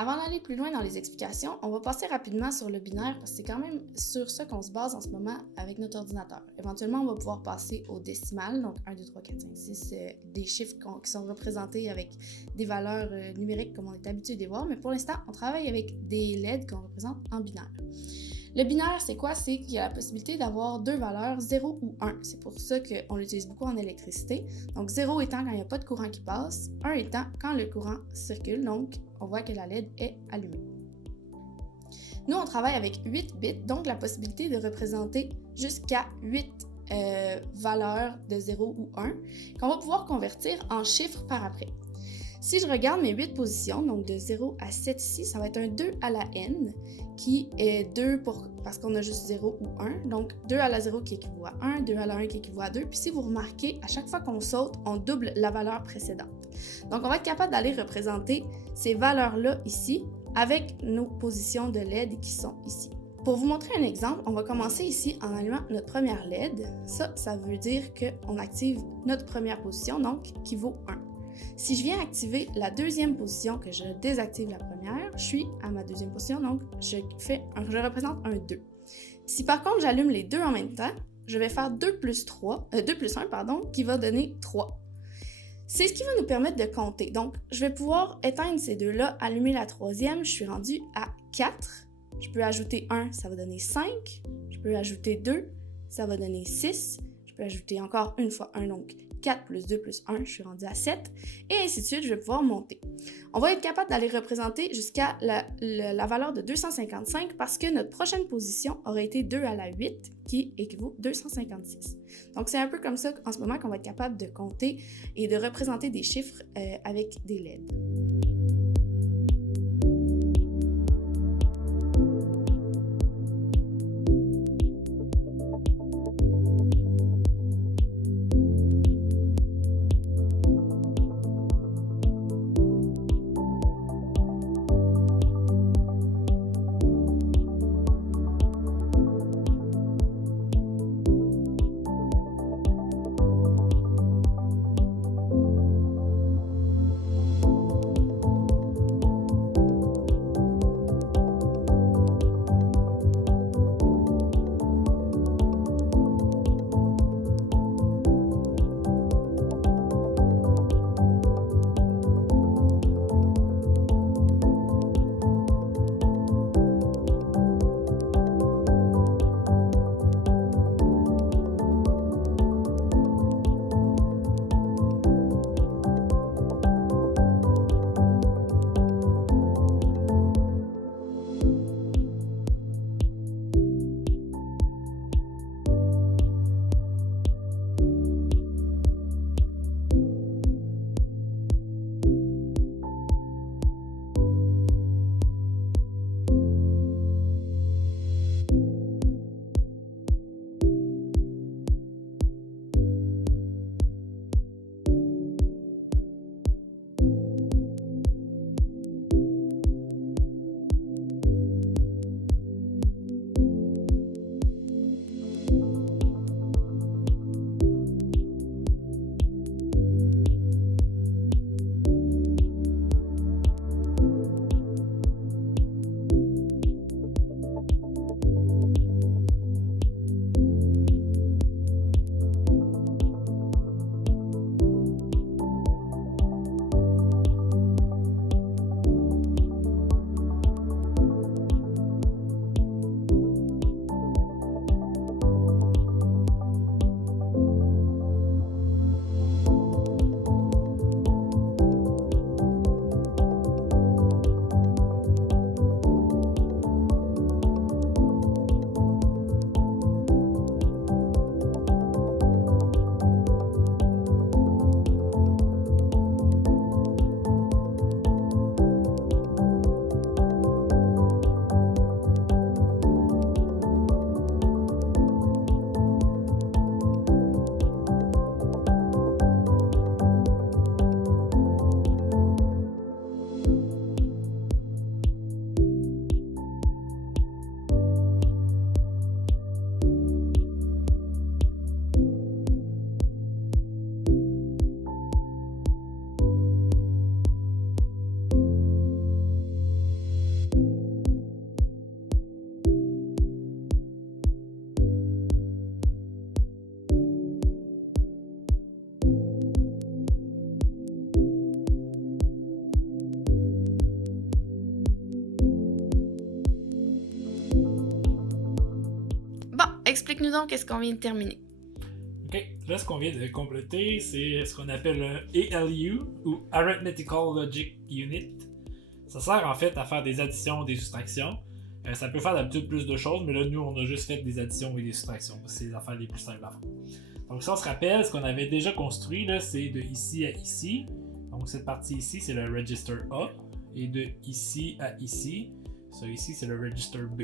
Avant d'aller plus loin dans les explications, on va passer rapidement sur le binaire parce que c'est quand même sur ça qu'on se base en ce moment avec notre ordinateur. Éventuellement, on va pouvoir passer au décimal, donc 1, 2, 3, 4, 5, 6, des chiffres qui sont représentés avec des valeurs numériques comme on est habitué de les voir, mais pour l'instant, on travaille avec des LED qu'on représente en binaire. Le binaire, c'est quoi? C'est qu'il y a la possibilité d'avoir deux valeurs, 0 ou 1. C'est pour ça qu'on l'utilise beaucoup en électricité. Donc 0 étant quand il n'y a pas de courant qui passe, 1 étant quand le courant circule, donc on voit que la LED est allumée. Nous, on travaille avec 8 bits, donc la possibilité de représenter jusqu'à 8 valeurs de 0 ou 1 qu'on va pouvoir convertir en chiffres par après. Si je regarde mes 8 positions, donc de 0 à 7 ici, ça va être un 2 à la n, qui est 2 parce qu'on a juste 0 ou 1. Donc 2 à la 0 qui équivaut à 1, 2 à la 1 qui équivaut à 2. Puis si vous remarquez, à chaque fois qu'on saute, on double la valeur précédente. Donc on va être capable d'aller représenter ces valeurs-là ici avec nos positions de LED qui sont ici. Pour vous montrer un exemple, on va commencer ici en allumant notre première LED. Ça veut dire qu'on active notre première position, donc qui vaut 1. Si je viens activer la deuxième position, que je désactive la première, je suis à ma deuxième position, donc je représente un 2. Si par contre j'allume les deux en même temps, je vais faire 2 plus 1, qui va donner 3. C'est ce qui va nous permettre de compter. Donc, je vais pouvoir éteindre ces deux-là, allumer la troisième, je suis rendue à 4. Je peux ajouter 1, ça va donner 5. Je peux ajouter 2, ça va donner 6. Je peux ajouter encore une fois 1, donc 4 plus 2 plus 1, je suis rendue à 7, et ainsi de suite, je vais pouvoir monter. On va être capable d'aller représenter jusqu'à la valeur de 255 parce que notre prochaine position aurait été 2 à la 8, qui équivaut 256. Donc, c'est un peu comme ça en ce moment qu'on va être capable de compter et de représenter des chiffres avec des LED. explique-nous donc qu'est-ce qu'on vient de terminer. OK, là, ce qu'on vient de compléter, c'est ce qu'on appelle un ALU, ou Arithmetical Logic Unit. Ça sert en fait à faire des additions, des soustractions. Ça peut faire d'habitude plus de choses, mais là, nous, on a juste fait des additions et des soustractions. C'est les affaires les plus simples à faire. Donc, si on se rappelle, ce qu'on avait déjà construit, là, c'est de ici à ici. Donc, cette partie ici, c'est le register A. Et de ici à ici, ça ici, c'est le register B.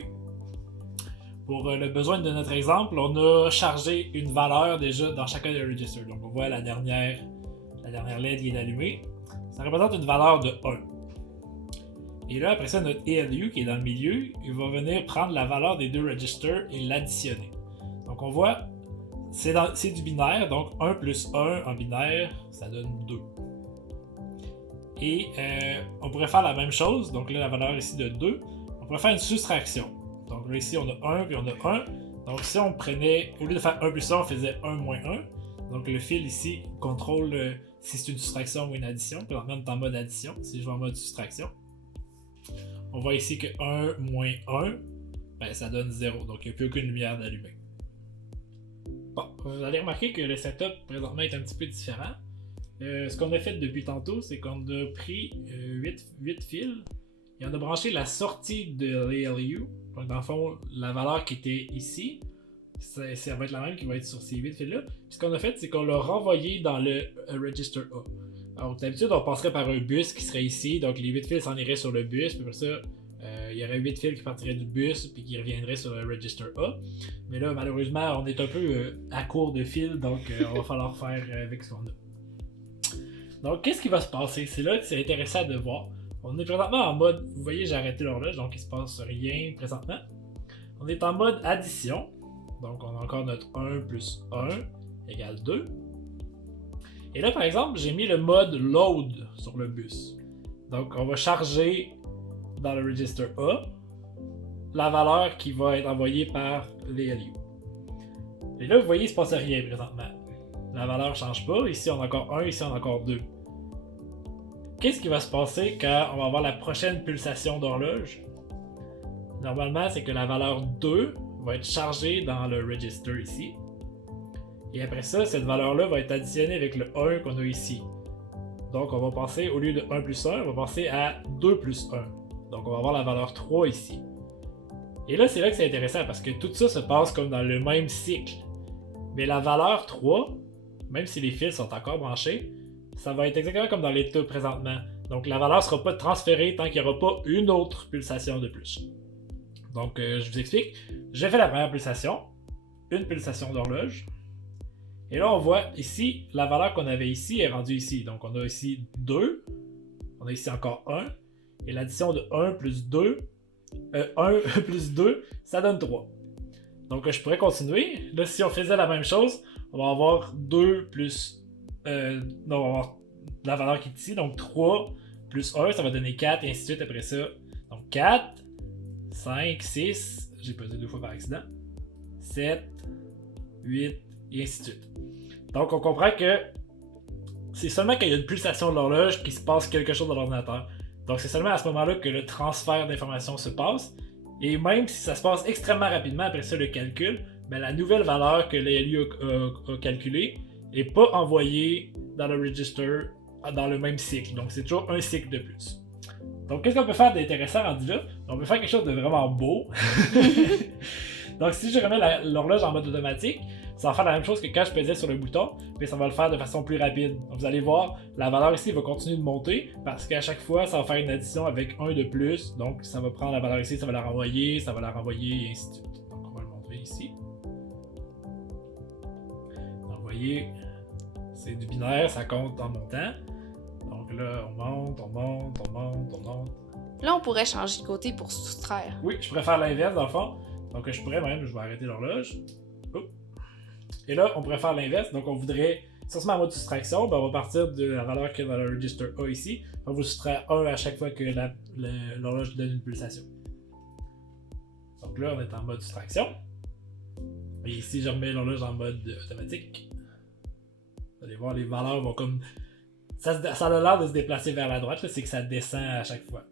Pour le besoin de notre exemple, on a chargé une valeur déjà dans chacun des registers. Donc, on voit la dernière LED qui est allumée. Ça représente une valeur de 1. Et là, après ça, notre ALU qui est dans le milieu, il va venir prendre la valeur des deux registers et l'additionner. Donc, on voit, c'est du binaire, donc 1 plus 1 en binaire, ça donne 2. Et on pourrait faire la même chose, donc là, la valeur ici de 2, on pourrait faire une soustraction. Donc là, ici, on a 1 puis on a 1. Donc si on prenait, au lieu de faire 1 plus 1, on faisait 1 moins 1. Donc le fil ici contrôle si c'est une soustraction ou une addition. Présentement, on est en mode addition. Si je vais en mode soustraction, on voit ici que 1 moins 1, ben, ça donne 0. Donc il n'y a plus aucune lumière d'allumée. Bon, vous allez remarquer que le setup présentement est un petit peu différent. Ce qu'on a fait depuis tantôt, c'est qu'on a pris 8 fils et on a branché la sortie de l'ALU. Donc, dans le fond, la valeur qui était ici, ça va être la même qui va être sur ces 8 fils-là. Puis, ce qu'on a fait, c'est qu'on l'a renvoyé dans le register A. Alors, d'habitude, on passerait par un bus qui serait ici. Donc, les 8 fils s'en iraient sur le bus. Puis, après ça, il y aurait 8 fils qui partiraient du bus puis qui reviendraient sur le register A. Mais là, malheureusement, on est un peu à court de fils. Donc, on va falloir faire avec ce qu'on a. Donc, qu'est-ce qui va se passer? C'est là que c'est intéressant de voir. On est présentement en mode, vous voyez, j'ai arrêté l'horloge, donc il se passe rien présentement. On est en mode addition, donc on a encore notre 1 plus 1 égale 2. Et là, par exemple, j'ai mis le mode load sur le bus. Donc, on va charger dans le register A la valeur qui va être envoyée par l'ALU. Et là, vous voyez, il ne se passe rien présentement. La valeur ne change pas. Ici, on a encore 1, ici, on a encore 2. Qu'est-ce qui va se passer quand on va avoir la prochaine pulsation d'horloge? Normalement, c'est que la valeur 2 va être chargée dans le register ici. Et après ça, cette valeur-là va être additionnée avec le 1 qu'on a ici. Donc, on va passer, au lieu de 1 plus 1, on va passer à 2 plus 1. Donc, on va avoir la valeur 3 ici. Et là, c'est là que c'est intéressant parce que tout ça se passe comme dans le même cycle. Mais la valeur 3, même si les fils sont encore branchés, ça va être exactement comme dans l'état présentement. Donc la valeur ne sera pas transférée tant qu'il n'y aura pas une autre pulsation de plus. Donc je vous explique. J'ai fait la première pulsation, une pulsation d'horloge. Et là on voit ici, la valeur qu'on avait ici est rendue ici. Donc on a ici 2, on a ici encore 1. Et l'addition de 1 plus 2, 1 plus 2, ça donne 3. Donc je pourrais continuer. Là si on faisait la même chose, on va avoir 2 plus... on va avoir la valeur qui est ici, donc 3 plus 1, ça va donner 4, et ainsi de suite après ça. Donc 4, 5, 6, j'ai pesé 2 fois par accident, 7, 8, et ainsi de suite. Donc on comprend que c'est seulement quand il y a une pulsation de l'horloge qu'il se passe quelque chose dans l'ordinateur. Donc c'est seulement à ce moment-là que le transfert d'informations se passe, et même si ça se passe extrêmement rapidement après ça le calcul, ben, la nouvelle valeur que l'ALU a calculée n'est pas envoyé dans le register dans le même cycle. Donc, c'est toujours un cycle de plus. Donc, qu'est-ce qu'on peut faire d'intéressant rendu là? On peut faire quelque chose de vraiment beau. Donc, si je remets l'horloge en mode automatique, ça va faire la même chose que quand je pesais sur le bouton, mais ça va le faire de façon plus rapide. Donc, vous allez voir, la valeur ici va continuer de monter parce qu'à chaque fois, ça va faire une addition avec 1 de plus. Donc, ça va prendre la valeur ici, ça va la renvoyer, et ainsi de suite. Donc, on va le montrer ici. Donc, vous voyez, c'est du binaire, ça compte en montant. Donc là, on monte. Là, on pourrait changer de côté pour soustraire. Oui, je pourrais faire l'inverse dans le fond. Donc je pourrais même, je vais arrêter l'horloge. Et là, on pourrait faire l'inverse. Donc on voudrait, si on se met en mode soustraction, ben on va partir de la valeur qu'il y a dans le register A ici. On va soustraire 1 à chaque fois que l'horloge donne une pulsation. Donc là, on est en mode soustraction. Et ici, je remets l'horloge en mode automatique. Vous allez voir, les valeurs vont comme... Ça a l'air de se déplacer vers la droite, c'est que ça descend à chaque fois.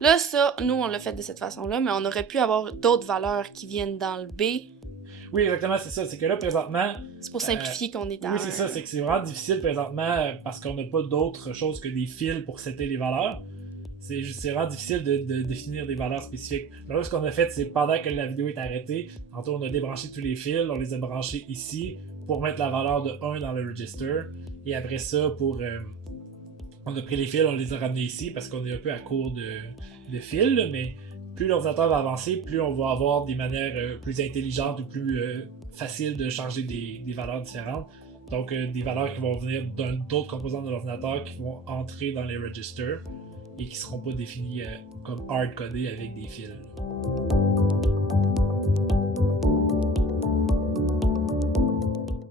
Là, ça, nous, on l'a fait de cette façon-là, mais on aurait pu avoir d'autres valeurs qui viennent dans le B. Oui, exactement, c'est ça. C'est que là, présentement... C'est pour simplifier qu'on est à Oui, c'est ça. C'est que c'est vraiment difficile présentement parce qu'on n'a pas d'autre chose que des fils pour setter les valeurs. C'est vraiment difficile de définir des valeurs spécifiques. Là, ce qu'on a fait, c'est pendant que la vidéo est arrêtée, tantôt on a débranché tous les fils, on les a branchés ici pour mettre la valeur de 1 dans le register. Et après ça, on a pris les fils, on les a ramenés ici parce qu'on est un peu à court de fils, mais plus l'ordinateur va avancer, plus on va avoir des manières plus intelligentes ou plus faciles de changer des valeurs différentes. Donc des valeurs qui vont venir d'autres composants de l'ordinateur qui vont entrer dans les registers et qui ne seront pas définies comme hard-codées avec des fils.